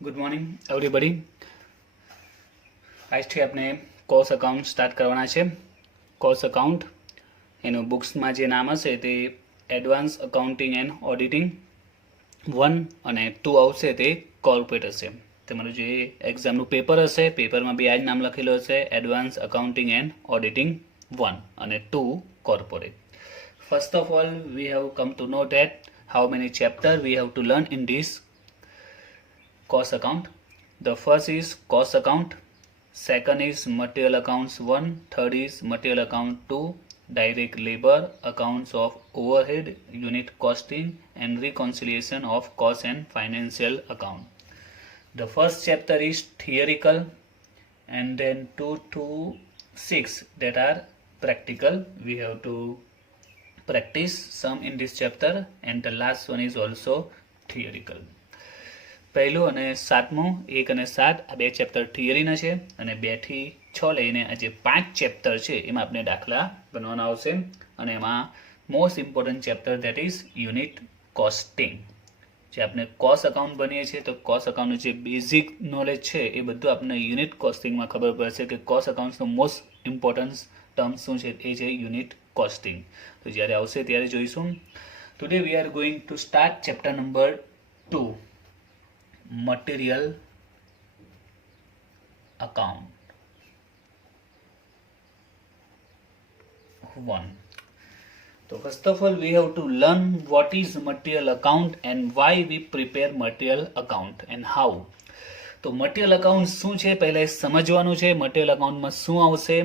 Good morning everybody. આજથી આપણે course account start કરવાના છે. કોર્સ અકાઉન્ટ એનું બુક્સમાં જે નામ હશે તે એડવાન્સ અકાઉન્ટિંગ એન્ડ ઓડિટિંગ 1 અને 2 આવશે તે કોર્પોરેટ હશે. તમારું જે એક્ઝામનું પેપર હશે પેપરમાં બી આ જ નામ લખેલું હશે, એડવાન્સ અકાઉન્ટિંગ એન્ડ ઓડિટિંગ 1 અને 2 corporate. First of all, we have come to know that how many chapters we have to learn in this cost account. The first is cost account, second is material accounts 1, third is material account 2, direct labor, accounts of overhead, unit costing and reconciliation of cost and financial account. The first chapter is theoretical and then 2 to 6 that are practical. We have to practice some in this chapter and the last one is also theoretical. પહેલું અને સાતમું 1 અને 7 આ બે chapter થિયરીના છે અને 2 થી 6 લઈને આ જે 5 ચેપ્ટર છે એમાં આપણે દાખલા બનવાના આવશે અને એમાં most important chapter that is unit costing. જે આપણે કોસ્ટ અકાઉન્ટ બનીએ છીએ તો કોસ્ટ અકાઉન્ટનું જે બેઝિક નોલેજ છે એ બધું આપણને યુનિટ કોસ્ટિંગમાં ખબર પડશે કે કોસ્ટ અકાઉન્ટનું મોસ્ટ ઇમ્પોર્ટન્સ ટર્મ શું છે એ છે યુનિટ કોસ્ટિંગ. તો જ્યારે આવશે ત્યારે જોઈશું. Today we are going to start chapter number 2, material account 1. So first of all we have to learn what is material account and why we prepare material account and how. તો material account શું છે પહેલા એ સમજવાનું છે. material account માં શું આવશે?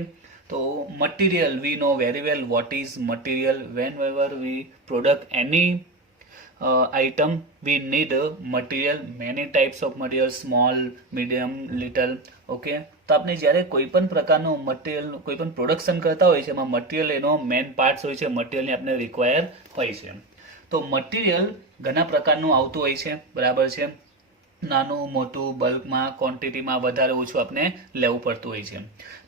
તો material, we know very well what is material. Whenever we product any item we need material, many types of material, small, medium, little. Okay, તો આપણે જ્યારે કોઈ પણ પ્રકારનું મટીરિયલ કોઈ પણ પ્રોડક્શન કરતા હોય છે એમાં મટીરિયલ એનો મેઇન પાર્ટ્સ હોય છે, મટીરિયલની આપણે રિક્વાયર હોય છે. તો મટીરિયલ ઘણા પ્રકારનું આવતું હોય છે, બરાબર છે. નાનું મોટું બલ્કમાં ક્વોન્ટિટીમાં વધારે ઓછું આપણે લેવું પડતું હોય છે.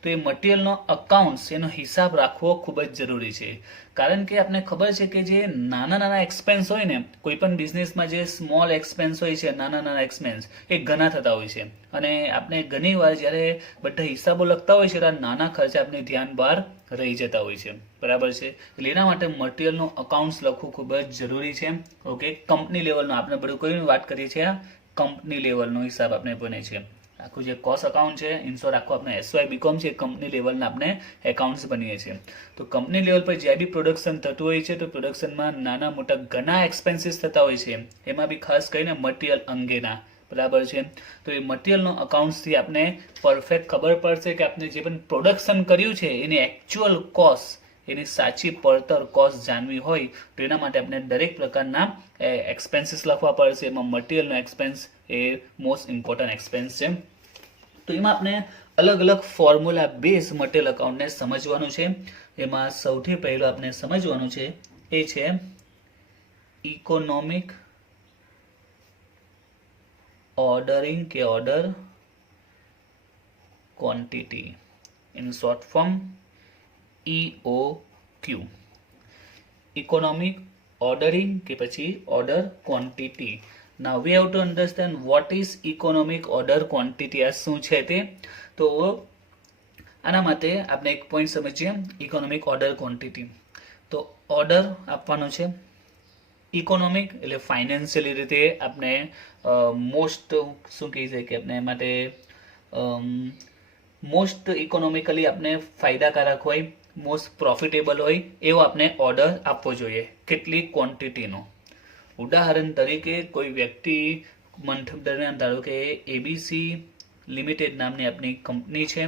તો એ મટીરિયલનો અકાઉન્ટ્સ એનો હિસાબ રાખવો ખૂબ જ જરૂરી છે. કારણ કે આપણે ખબર છે કે જે નાના નાના એક્સપેન્સ હોય ને, કોઈ પણ બિઝનેસમાં જે સ્મોલ એક્સપેન્સ હોય છે, નાના નાના એક્સપેન્સ એ ઘણા થતા હોય છે અને આપણે ઘણી વાર જ્યારે બધા હિસાબો લખતા હોય છે ત્યારે નાના ખર્ચા આપણે ધ્યાન બહાર રહી જતા હોય છે, બરાબર છે. એટલે એના માટે મટીરિયલનું અકાઉન્ટ્સ લખવું ખૂબ જ જરૂરી છે. ઓકે, કંપની લેવલનું આપણે બધું કોઈ વાત કરીએ છીએ, કંપની લેવલનો હિસાબ આપણે બને છે. આખું જે કોસ્ટ અકાઉન્ટ છે ઇન્શ્યોર આખું આપણે એસવાય બીકોમ છે કંપની લેવલના આપણે એકાઉન્ટ્સ બનીએ છીએ. તો કંપની લેવલ પર જે બી પ્રોડક્શન થતું હોય છે તો પ્રોડક્શનમાં નાના મોટા ઘણા એક્સપેન્સીસ થતા હોય છે, એમાં બી ખાસ કરીને મટીરિયલ અંગેના, બરાબર છે. તો એ મટીરિયલનો અકાઉન્ટ્સથી આપણે પરફેક્ટ ખબર પડશે કે આપણે જે પણ પ્રોડક્શન કર્યું છે એની એકચ્યુઅલ કોસ્ટ, એની સાચી પડતર કોસ્ટ જાણવી હોય તો એના માટે આપણે દરેક પ્રકારના એક્સપેન્સીસ લખવા પડશે. એમાં મટીરિયલનો એક્સપેન્સ એ મોસ્ટ ઇમ્પોર્ટન્ટ એક્સપેન્સ છે. તો એમાં આપણે અલગ અલગ ફોર્મ્યુલા બેઝ મટીરિયલ અકાઉન્ટને સમજવાનું છે. એમાં સૌથી પહેલું આપણે સમજવાનું છે એ છે ઇકોનોમિક ઓર્ડરિંગ કે order quantity, in short form EOQ. Economic ordering કે પછી order quantity. Now we have to understand what is economic order quantity આ શું છે તે. તો આના માટે આપણે એક પોઈન્ટ સમજીએ, ઇકોનોમિક ઓર્ડર ક્વોન્ટિટી. તો ઓર્ડર આપવાનો છે, ઇકોનોમિક એટલે ફાઇનાન્શિયલી રીતે આપણે મોસ્ટ શું કહી શકીએ કે આપણે માટે મોસ્ટ ઇકોનોમિકલી આપણે ફાયદાકારક હોય, મોસ્ટ પ્રોફિટેબલ હોય એવો આપણે ઓર્ડર આપવો જોઈએ કેટલી ક્વોન્ટિટીનો. ઉદાહરણ તરીકે કોઈ વ્યક્તિ મંથ દરમિયાન ધારો કે એબીસી લિમિટેડ નામની આપણી કંપની છે,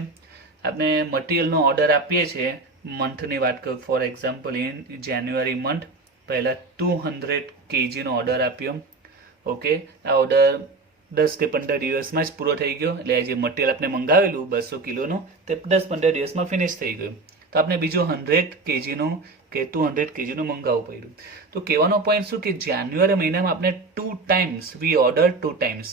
આપણે મટીરિયલનો ઓર્ડર આપીએ છીએ મંથની વાત કરું, for example in January month પહેલાં 200 kgનો ઓર્ડર આપ્યો. ઓકે, આ ઓર્ડર 10 કે 15 દિવસમાં જ પૂરો થઈ ગયો. એટલે જે મટીરિયલ આપણે મંગાવેલું 200 કિલોનું તે 10-15 દિવસમાં ફિનિશ થઈ ગયું. તો આપણે બીજું 100 kgનું કે 200 kgનું મંગાવવું પડ્યું. તો કહેવાનો પોઈન્ટ શું કે જાન્યુઆરી મહિનામાં આપણે 2 times વી ઓર્ડર 2 times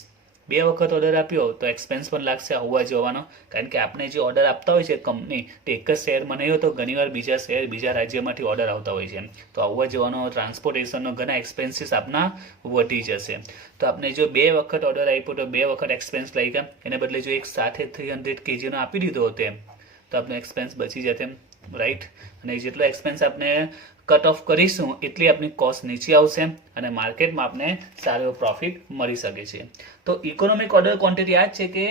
2 વખત ઓર્ડર આપ્યો તો એક્સપેન્સ પણ લાગશે આવવા જવાનો, કારણ કે આપણે જે ઓર્ડર આપતા હોય છે કંપની તે એક જ શહેરમાં નહીં હોય તો ઘણીવાર બીજા શહેર બીજા રાજ્યમાંથી ઓર્ડર આવતા હોય છે, તો આવવા જવાનો ટ્રાન્સપોર્ટેશનનો ઘણા એક્સપેન્સીસ આપના વધી જશે. તો આપણે જો 2 વખત ઓર્ડર આપ્યો તો 2 વખત એક્સપેન્સ લાગ્યા, એને બદલે જો એક સાથે 300 kgનો આપી દીધો હોત તો આપણો એક્સપેન્સ બચી જતે, રાઈટ. અને જેટલો એક્સપેન્સ આપણે કટ ઓફ કરીશું એટલી આપણી કોસ્ટ નીચે આવશે અને માર્કેટમાં આપણે સારો પ્રોફિટ મળી શકે છે. તો ઇકોનોમિક ઓર્ડર ક્વોન્ટિટી આ જ છે કે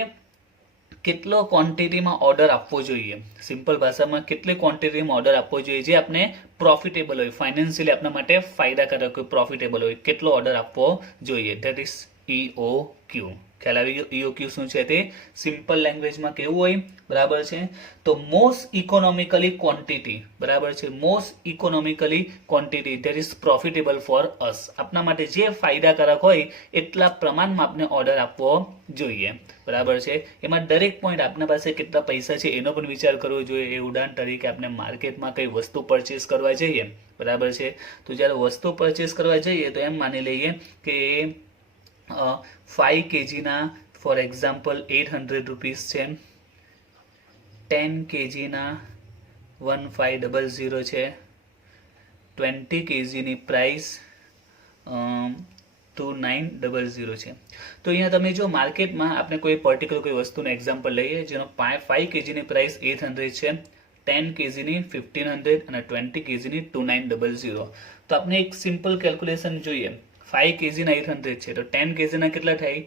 કેટલો ક્વોન્ટિટીમાં ઓર્ડર આપવો જોઈએ, સિમ્પલ ભાષામાં કેટલી ક્વોન્ટિટીમાં ઓર્ડર આપવો જોઈએ જે આપણે પ્રોફિટેબલ હોય, ફાઇનાન્શિયલી આપણા માટે ફાયદાકારક હોય, પ્રોફિટેબલ હોય, કેટલો ઓર્ડર આપવો જોઈએ. That is EOQ. ખ્યાલ આવી ગયો EOQ શું છે તે? સિમ્પલ લેંગ્વેજમાં કેવું હોય, બરાબર છે. તો મોસ્ટ ઇકોનોમિકલી ક્વોન્ટિટી, બરાબર છે, most economically quantity that is profitable for us. આપણા માટે જે ફાયદાકારક હોય એટલા પ્રમાણમાં આપણે ઓર્ડર આપવો જોઈએ, બરાબર છે. એમાં દરેક પોઈન્ટ આપણા પાસે કેટલા પૈસા છે એનો પણ વિચાર કરવો જોઈએ. એ ઉદાહરણ તરીકે આપણે માર્કેટમાં કઈ વસ્તુ પરચેસ કરવા જઈએ, બરાબર છે, તો જ્યારે વસ્તુ પરચેસ કરવા જઈએ તો એમ માની લઈએ કે 5 kgના ફોર એક્ઝામ્પલ 800 રૂપીસ છે, 10 kgના 1500 છે, 20 kgની પ્રાઇસ 2900 છે. તો અહીંયા તમે જો માર્કેટમાં આપણે કોઈ પર્ટિક્યુલર કોઈ વસ્તુનું એક્ઝામ્પલ લઈએ જેનો 5 kgની પ્રાઇસ 800 છે, 10 kgની 1500 અને 20 kgની 2900. તો આપણે એક સિમ્પલ કેલ્ક્યુલેશન જોઈએ. 5 kgના 800 છે તો 10 kgના કેટલા થાય?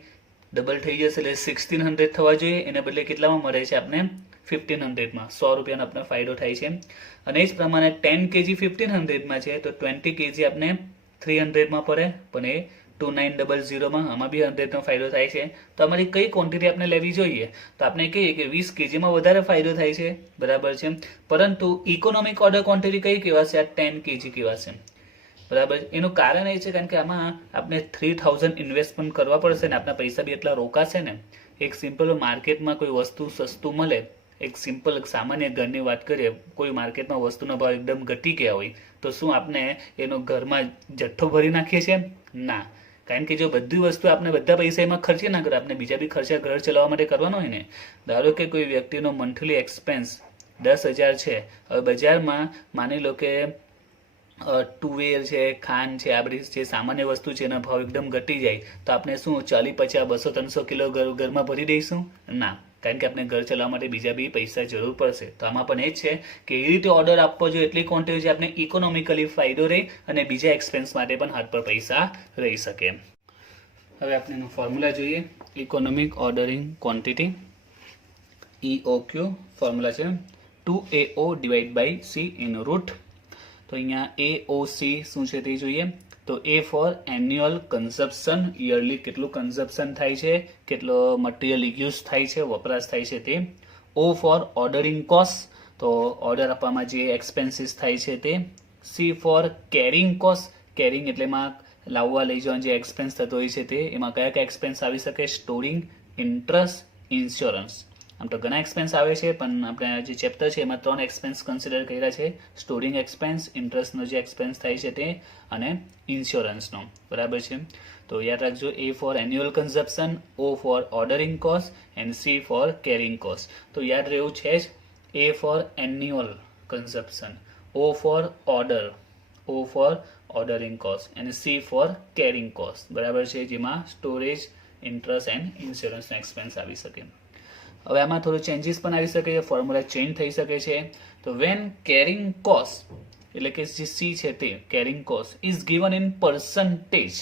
ડબલ થઈ જશે એટલે 1600 થવા જોઈએ. એને બદલે કેટલામાં મળે છે આપણે? 1500માં. 100 રૂપિયાનો આપણે ફાયદો થાય છે. અને એ જ પ્રમાણે 10 kg 1500માં છે તો 20 kg આપણે 300માં પડે, પણ એ 2900માં આમાં બી 100નો ફાયદો થાય છે. તો અમારી કઈ ક્વોન્ટિટી આપણે લેવી જોઈએ? તો આપણે કહીએ કે 20 kgમાં વધારે ફાયદો થાય છે, બરાબર છે, પરંતુ ઇકોનોમિક ઓર્ડર ક્વોન્ટિટી કઈ કહેવાશે? આ 10 kg કહેવાશે, બરાબર. એનું કારણ એ છે કારણ કે આમાં આપણે 3000 ઇન્વેસ્ટમેન્ટ કરવા પડશે ને આપણા પૈસા બી એટલા રોકાશે ને. એક સિમ્પલ માર્કેટમાં કોઈ વસ્તુ સસ્તું મળે, એક સિમ્પલ સામાન્ય ઘરની વાત કરીએ, કોઈ માર્કેટમાં વસ્તુનો ભાવ એકદમ ઘટી ગયા હોય તો શું આપણે એનો ઘરમાં જથ્થો ભરી નાખીએ છીએ? ના, કારણ કે જો બધી વસ્તુ આપણે બધા પૈસા એમાં ખર્ચી ના કરે, આપણે બીજા બી ખર્ચા ઘર ચલાવવા માટે કરવાનો હોય ને. ધારો કે કોઈ વ્યક્તિનો મંથલી એક્સપેન્સ 10,000 છે, હવે બજારમાં માની લો કે તુવેર છે, ખાંડ છે, આ બધી જે સામાન્ય વસ્તુ છે એના ભાવ એકદમ ઘટી જાય તો આપણે શું 40, 50, 200, 300 કિલો ઘરમાં ભરી દઈશું? ના, કારણ કે આપણે ઘર ચલાવવા માટે બીજા બી પૈસા જરૂર પડશે. તો આમાં પણ એ જ છે કે એ રીતે ઓર્ડર આપવો જોઈએ એટલી ક્વોન્ટિટી આપણે ઇકોનોમિકલી ફાયદો રહે અને બીજા એક્સપેન્સ માટે પણ હાથ પર પૈસા રહી શકે. હવે આપણે એનું ફોર્મ્યુલા જોઈએ. Economic ordering quantity EOQ formula છે 2AO divide by C in root. તો અહીંયા AOC શું છે તે જોઈએ. તો A for annual consumption, yearly કેટલું કન્ઝપ્શન થાય છે, કેટલો મટીરિયલ યુઝ થાય છે, વપરાશ થાય છે તે. O ફોર ઓર્ડરિંગ કોસ્ટ, તો ઓર્ડર આપવામાં જે એક્સપેન્સીસ થાય છે તે. C for carrying cost, carrying એટલે એમાં લાવવા લઈ જવાનો જે એક્સપેન્સ થતો હોય છે તે. એમાં કયા કયા એક્સપેન્સ આવી શકે? Storing, interest, insurance. આમ તો ઘણા એક્સપેન્સ આવે છે પણ આપણે જે ચેપ્ટર છે એમાં 3 એક્સપેન્સ કન્સિડર કર્યા છે. સ્ટોરિંગ એક્સપેન્સ, ઇન્ટરેસ્ટનો જે એક્સપેન્સ થાય છે તે અને ઇન્સ્યોરન્સનો, બરાબર છે. તો યાદ રાખજો A for annual consumption, O for ordering cost and C for carrying cost. તો યાદ રહેવું છે જ A for annual consumption, O for order, O for ordering cost અને C ફોર કેરિંગ કોસ્ટ, બરાબર છે, જેમાં સ્ટોરેજ, ઇન્ટરેસ્ટ એન્ડ ઇન્સ્યોરન્સનો એક્સપેન્સ આવી શકે. હવે આમાં થોડું ચેન્જીસ પણ આવી શકે છે, ફોર્મ્યુલા ચેન્જ થઈ શકે છે. તો વેન કેરિંગ કોસ્ટ એટલે કે જે C છે તે carrying cost is given in percentage,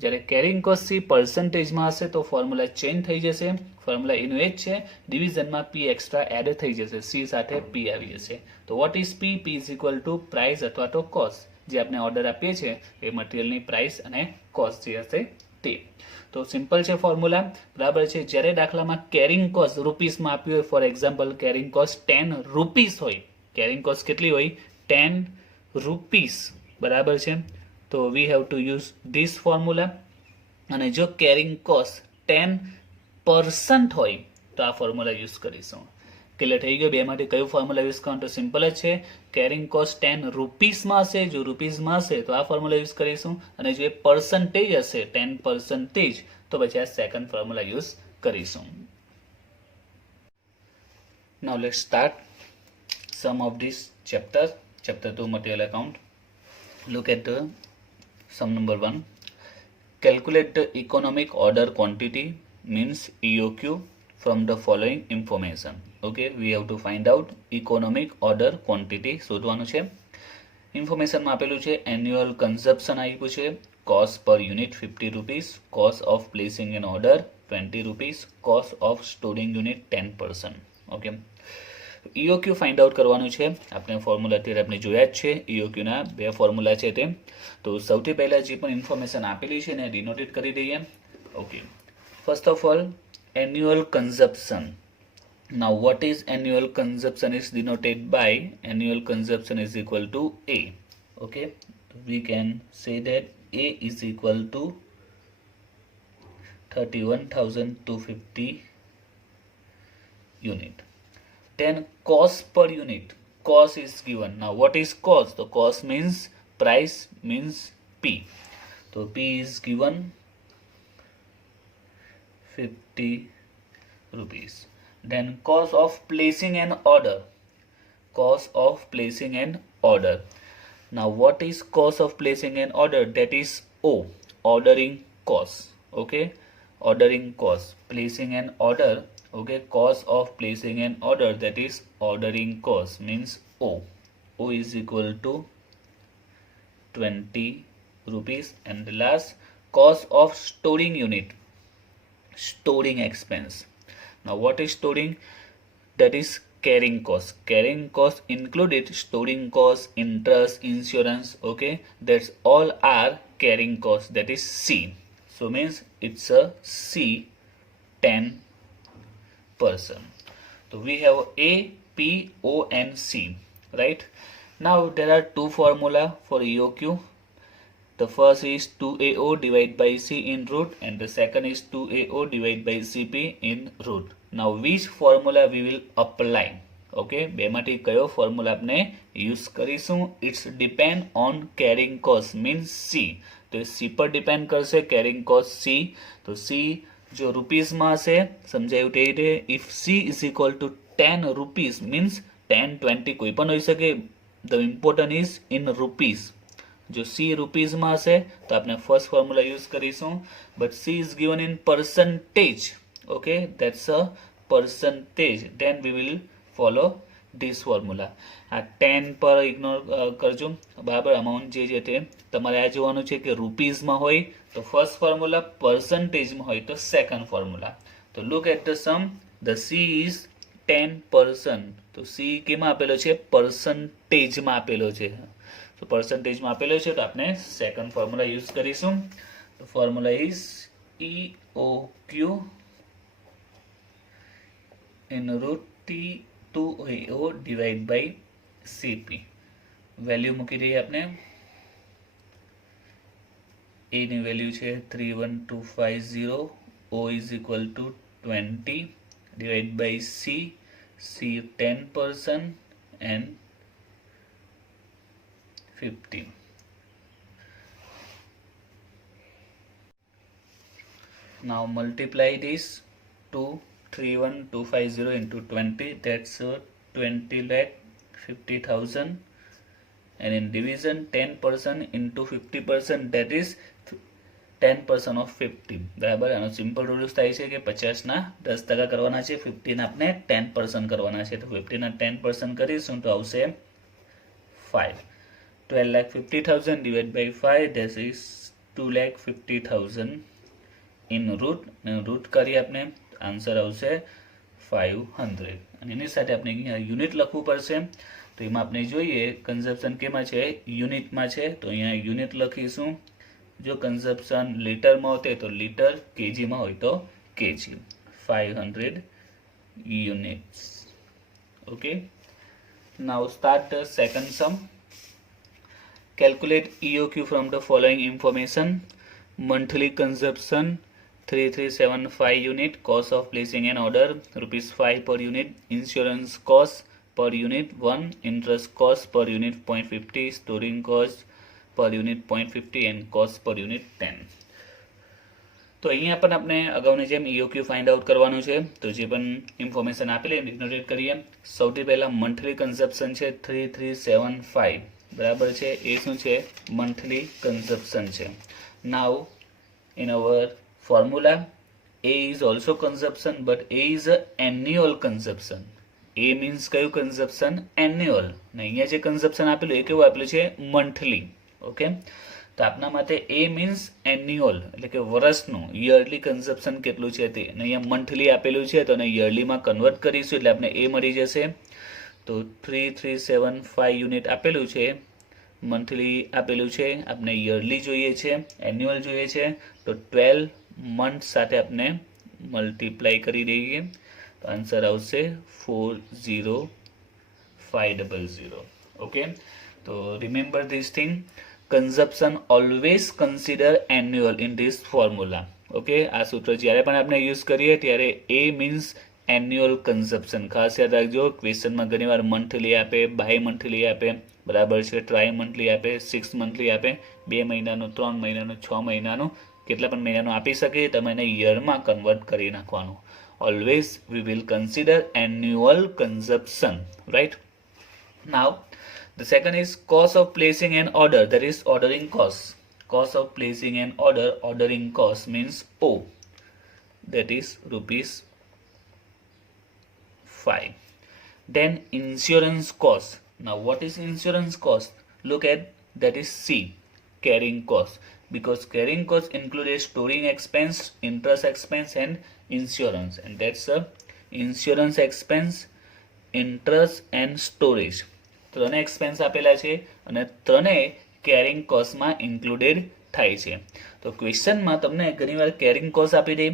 જ્યારે કેરિંગ કોસ્ટ C પર્સન્ટેજમાં હશે તો ફોર્મ્યુલા ચેન્જ થઈ જશે. ફોર્મ્યુલા એનું એ જ છે, ડિવિઝનમાં P એક્સ્ટ્રા એડ થઈ જશે, C સાથે P આવી જશે. તો what is P? P is equal two price અથવા તો કોસ્ટ. જે આપણે ઓર્ડર આપીએ છીએ એ મટીરિયલની પ્રાઇસ અને કોસ્ટ જે હશે તે. તો સિમ્પલ છે ફોર્મ્યુલા, બરાબર છે. જ્યારે દાખલામાં કેરિંગ કોસ્ટ રૂપીસમાં આપ્યું હોય, for example carrying cost 10 rupees હોય, કેરિંગ કોસ્ટ કેટલી હોય? 10 રૂપીસ, બરાબર છે. તો we have to use this formula. અને જો કેરિંગ કોસ્ટ 10% હોય તો આ ફોર્મ્યુલા યુઝ કરીશું. ક્લિયર થઈ ગયો? બે માટે કયું ફોર્મ્યુલા યુઝ કરવાનું? તો સિમ્પલ જ છે. કેરિંગ કોસ્ટ 10 રૂપીસમાં હશે, જો રૂપીસમાં હશે તો આ ફોર્મ્યુલા યુઝ કરીશું. અને જો એ પર્સન્ટેજ હશે 10% તો પછી આ સેકન્ડ ફોર્મ્યુલા યુઝ કરીશું. Now let's start sum of this chapter 2 material account. Look at the sum number 1. Calculate the economic order quantity means EOQ from the following information. Okay, we have to find out economic order quantity. શોધવાનું છે. ઇન્ફોર્મેશનમાં આપેલું છે annual consumption આપ્યું છે, cost per unit 50 rupees, cost of placing an order 20 rupees, cost of storing unit 10%. Okay, EOQ find out કરવાનું છે. આપણે formula અત્યારે આપણે જોયા જ છે. EOQના બે ફોર્મ્યુલા છે તે. તો સૌથી પહેલાં જે પણ ઇન્ફોર્મેશન આપેલી છે એને ડિનોટેડ કરી દઈએ. Okay, first of all annual consumption. Now what is annual consumption is denoted by annual consumption is equal to A. Okay, we can say that A is equal to 31,250 unit. Then cost per unit, cost is given. Now what is cost? The cost means price, means P. So P is given 50 rupees. Then cost of placing an order, cost of placing an order. Now what is cost of placing an order? That is O, ordering cost. Okay, ordering cost, placing an order. Okay, cost of placing an order, that is ordering cost, means O. O is equal to 20 rupees. And the last, cost of storing unit, storing expense. Now what is storing? That is carrying cost. Carrying cost included storing cost, interest, insurance. Okay, that's all are carrying cost, that is C. So means it's a C 10%. So we have A, P, O and C, right? Now there are two formula for EOQ. The first is 2AO divided by C in root, and the second is 2AO divided by CP in root. Now which formula we will apply? Okay, બેમાંથી કયો formula આપણે use કરીશું? It's depend on carrying cost means C. તો C પર depend કરશે carrying cost C. તો C જો રૂપીસમાં હશે, સમજાયું તે રીતે, if C is equal to 10 rupees means 10, 20 કોઈ પણ હોઈ શકે. The important is in rupees. જો C રૂપીસમાં હશે તો આપણે ફર્સ્ટ ફોર્મ્યુલા યુઝ કરીશું. But C is given in percentage. Okay, that's a percentage. Then we will follow this formula. આ 10 પર ઇગ્નોર કરજો, બરાબર. અમાઉન્ટ જે તે તમારે આ જોવાનું છે કે રૂપીસમાં હોય તો ફર્સ્ટ ફોર્મ્યુલા, પરસન્ટેજમાં હોય તો સેકન્ડ ફોર્મ્યુલા. તો look at the sum. The C is 10%. તો C કેમાં આપેલો છે? પરસન્ટેજમાં આપેલો છે. તો પરસન્ટેજમાં આપેલો છે તો આપણે સેકન્ડ ફોર્મ્યુલા યુઝ કરીશું. તો formula is EOQ in root T2AO divided by CP. Value મૂકી દઈએ આપણે. A ની વેલ્યુ છે 31250, O is equal to 20 divided by C, C 10% and 50. Now multiply this to 31250 into 20, that's 20,50,000, and in division 10% into 50%, that is 10% of 50. બરાબર. આનો simple rules થાય છે કે 50ના 10% કરવાના છે, 50ના આપણે 10% કરવાના છે. તો 50ના 10% કરીશું તો આવશે 5. 12,50,000 divided by 5, that is 2,50,000 in root. Route કરી આપણે આન્સર આવશે 500. અને એની સાથે આપણે અહીંયા યુનિટ લખવું પડશે. તો એમાં આપણે જોઈએ કન્ઝપ્શન કેમાં છે? યુનિટમાં છે. તો અહીંયા યુનિટ લખીશું. જો કન્ઝપ્શન લીટરમાં હોતે તો લીટર, કેજીમાં હોય તો KG. 500 units. Okay. Now start the second sum. Calculate EOQ from the following information. Monthly consumption 3375 unit, cost of placing an order rupees 5 per unit, insurance cost per unit 1, interest cost per unit 0.50, storing cost per unit 0.50 and cost per unit 10. તો અહીંયા પણ આપણે અગાઉની જેમ EOQ find out કરવાનું છે. તો જે પણ ઇન્ફોર્મેશન આપેલી નોટેટ કરીએ. સૌથી પહેલા મંથલી કન્ઝપ્શન છે 3375 બરાબર છે. એ શું છે? મંથલી કન્ઝપ્શન છે. નાવ in our formula A is also consumption, but A is a annual consumption. A means કયું consumption? Annual. ને અહીંયા જે consumption આપેલું એ કેવું આપેલું છે? monthly. ઓકે, તો આપના માટે A means annual એટલે કે વર્ષનું યરલી કન્ઝપ્શન કેટલું છે તે, અને અહીંયા મંથલી આપેલું છે તો એને યરલીમાં કન્વર્ટ કરીશું એટલે આપણે A મળી જશે. તો 3375 યુનિટ આપેલું છે, મંથલી આપેલું છે, આપણે યરલી જોઈએ છે, એન્યુઅલ જોઈએ છે, તો 12 મંથ સાથે આપણે મલ્ટીપ્લાય કરી દઈએ તો આન્સર આવશે 40500. ઓકે, તો remember this thing, consumption always consider annual in this formula. Okay, આ સૂત્ર જ્યારે પણ આપણે યુઝ કરીએ ત્યારે A means annual consumption ખાસ યાદ રાખજો. ક્વેશ્ચનમાં ઘણીવાર મંથલી આપે, બાય મંથલી આપે, બરાબર છે, ટ્રાય મંથલી આપે, 6 મંથલી આપે, 2 મહિનાનું, 3 મહિનાનું, 6 મહિનાનું, કેટલા પણ મહિનાનું આપી શકે. તમે એને યરમાં કન્વર્ટ કરી નાખવાનું. Always we will consider annual consumption, right. Now the second is cost of placing an order, that is ordering cost. Cost of placing an order, ordering cost means O, that is rupees 5. Then insurance cost. Now what is insurance cost? Look at, that is C, carrying cost, because carrying cost includes storing expense, interest expense and insurance, and that's a insurance expense, interest and storage. ત્રણે expense આપેલા છે અને ત્રણે carrying કોસ્ટમાં included થાય છે. તો ક્વેશ્ચનમાં તમને ઘણીવાર કેરિંગ કોસ્ટ આપી દે,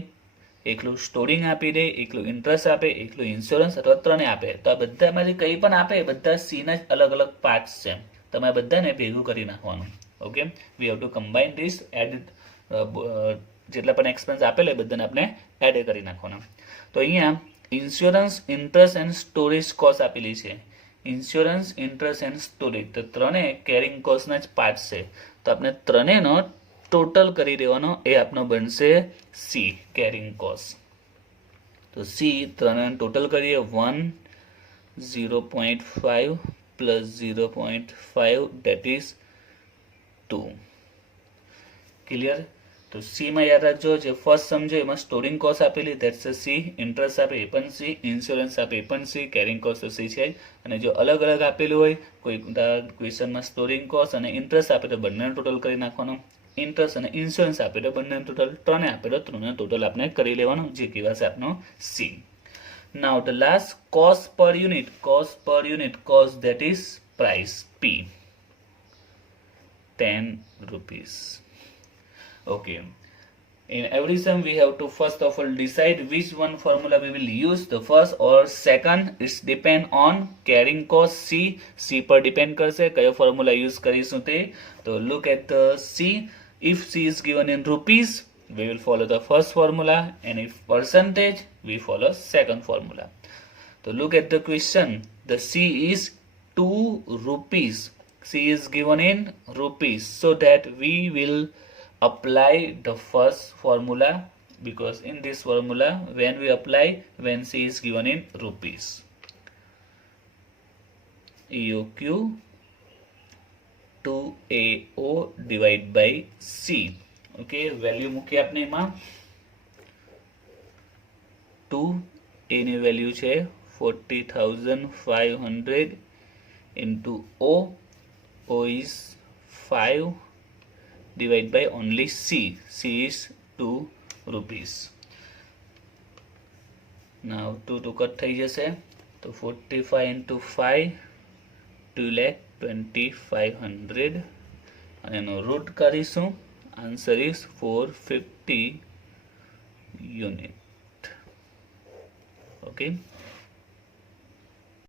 એકલું સ્ટોરિંગ આપી દે, એકલું ઇન્ટરેસ્ટ આપે, એકલું ઇન્સ્યોરન્સ અથવા ત્રણે આપે. તો આ બધામાંથી કંઈ પણ આપે, બધા સીના જ અલગ અલગ પાર્ટ્સ છે. તમે આ બધાને ભેગું કરી નાખવાનું. Okay, we have to combine this, add જેટલા પણ એક્સપેન્સ આપેલા એ બધાને આપણે એડ કરી નાખવાના. તો અહીંયા insurance, interest and storage cost આપેલી છે. ઇન્સ્યોરન્સ, ઇન્ટરેસ્ટ એન્ડ સ્ટોરેજ, તો ત્રણે કેરિંગ કોસ્ટના જ પાર્ટ છે. તો આપણે ત્રણેયનો ટોટલ કરી દેવાનો, એ આપણો બનશે સી, કેરિંગ કોસ્ટ. તો સી ત્રણેયનો ટોટલ કરીએ, 1 0.5 પ્લસ 0.5 that is 2. ક્લિયર? તો સીમાં યાદ રાખજો, જે ફર્સ્ટ સમજો એમાં સ્ટોરિંગ કોસ્ટ આપેલી, ધેટ્સ સી, ઇન્ટરેસ્ટ આપે એ પણ સી, ઇન્સ્યોરન્સ આપે એ પણ સી, કેરિંગ કોસ્ટ તો સી છે જ. અને જો અલગ અલગ આપેલું હોય, કોઈ ક્વેશ્ચનમાં સ્ટોરિંગ કોસ્ટ અને ઇન્ટરેસ્ટ આપે તો બંનેનો ટોટલ કરી નાખવાનો, ઇન્ટરેસ્ટ અને ઇન્સ્યોરન્સ આપે તો બંનેનો ટોટલ, ત્રણે આપે તો ત્રણેનો ટોટલ આપણે કરી લેવાનું, જે કહેવાશે આપનો C. Now the last, cost per unit. Cost per unit, cost that is price, P, 10 rupees. Okay, in every sum we have to first of all decide which one formula we will use, the first or second. It's depend on carrying cost. C પર depend કરશે કયો formula use કરીશું તે. તો look at the C. If C is given in rupees, we will follow the first formula, and if percentage, we follow second formula. So look at the question. The C is 2 rupees. C is given in rupees, so that we will apply the first formula, because in this formula when we apply, when C is given in rupees, EOQ 2AO divide by C. Okay, value મૂકી આપણે એમાં 2A ની value છે 40,500 into O. O is 5 divide by only C. C is 2 rupees. Now 2 to cut થઈ જશે તો 45 into 5, 2,25,500 અને એનો રૂટ કરીશું. Answer is 450 unit. ઓકે,